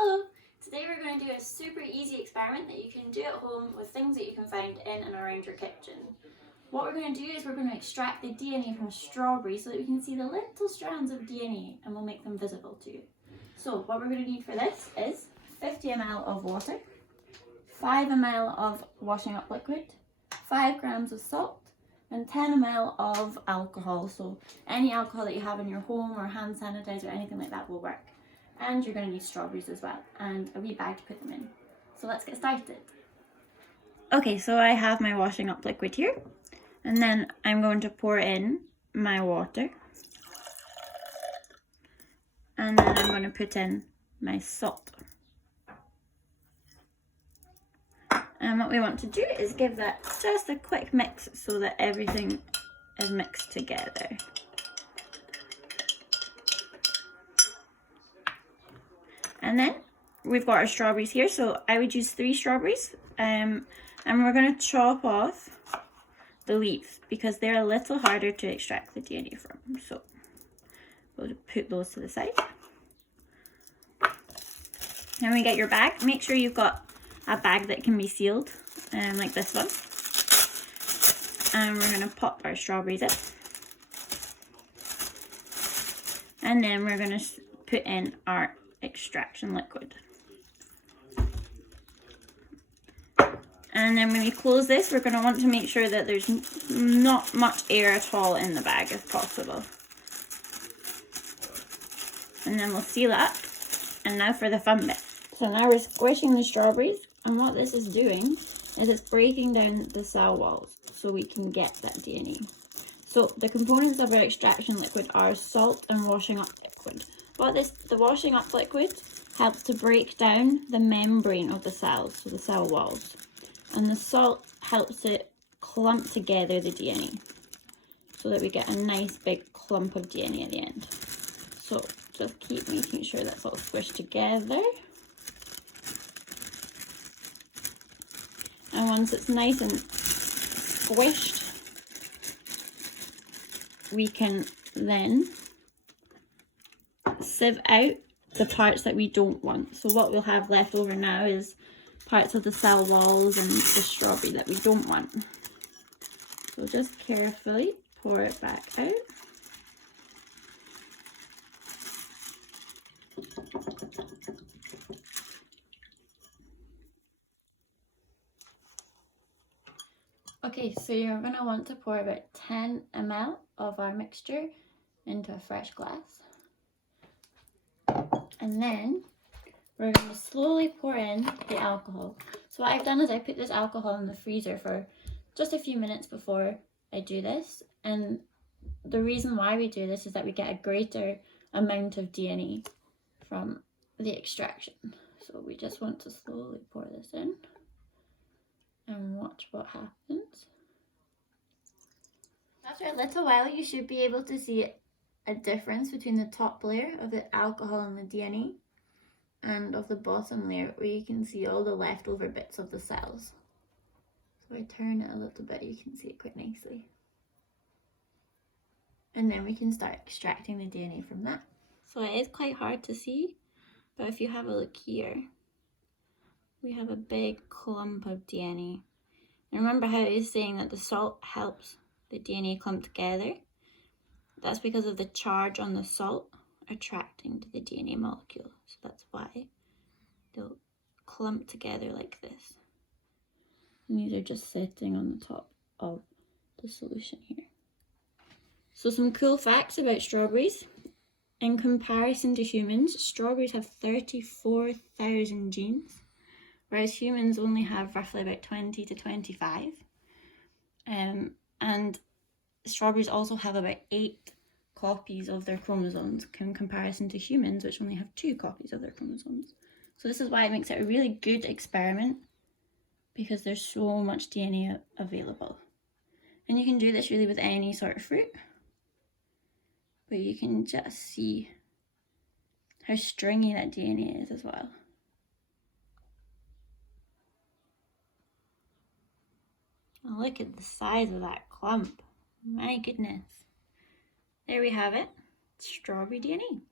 Hello! Today we're going to do a super easy experiment that you can do at home with things that you can find in and around your kitchen. What we're going to do is we're going to extract the DNA from a strawberry so that we can see the little strands of DNA and we'll make them visible to you. So what we're going to need for this is 50 ml of water, 5 ml of washing up liquid, 5 grams of salt, and 10 ml of alcohol. So any alcohol that you have in your home or hand sanitizer or anything like that will work. And you're going to need strawberries as well and a wee bag to put them in. So let's get started. Okay, so I have my washing up liquid here, and then I'm going to pour in my water, and then I'm going to put in my salt. And what we want to do is give that just a quick mix so that everything is mixed together. And then we've got our strawberries here, so I would use 3 strawberries, and we're going to chop off the leaves because they're a little harder to extract the DNA from. So we'll put those to the side. Then we get your bag. Make sure you've got a bag that can be sealed, like this one. And we're going to pop our strawberries in. And then we're going to put in our extraction liquid. And then when we close this, we're going to want to make sure that there's not much air at all in the bag if possible. And then we'll seal it up. And now for the fun bit. So now we're squishing the strawberries, and what this is doing is it's breaking down the cell walls so we can get that DNA. So the components of our extraction liquid are salt and washing up liquid. The washing up liquid helps to break down the membrane of the cells, so the cell walls. And the salt helps it clump together the DNA so that we get a nice big clump of DNA at the end. So just keep making sure that's all squished together. And once it's nice and squished, we can then sieve out the parts that we don't want. So what we'll have left over now is parts of the cell walls and the strawberry that we don't want. So just carefully pour it back out. Okay, so you're going to want to pour about 10 ml of our mixture into a fresh glass. And then we're going to slowly pour in the alcohol. So what I've done is I put this alcohol in the freezer for just a few minutes before I do this. And the reason why we do this is that we get a greater amount of DNA from the extraction. So we just want to slowly pour this in and watch what happens. After a little while, you should be able to see a difference between the top layer of the alcohol and the DNA and of the bottom layer where you can see all the leftover bits of the cells. So I turn it a little bit, you can see it quite nicely. And then we can start extracting the DNA from that. So it is quite hard to see, but if you have a look here, we have a big clump of DNA. And remember how I was saying that the salt helps the DNA clump together? That's because of the charge on the salt attracting to the DNA molecule. So that's why they'll clump together like this. And these are just sitting on the top of the solution here. So some cool facts about strawberries. In comparison to humans, strawberries have 34,000 genes, whereas humans only have roughly about 20 to 25. And strawberries also have about 8 copies of their chromosomes in comparison to humans, which only have 2 copies of their chromosomes. So this is why it makes it a really good experiment, because there's so much DNA available. And you can do this really with any sort of fruit, but you can just see how stringy that DNA is as well. Oh, look at the size of that clump. My goodness. There we have it, strawberry DNA.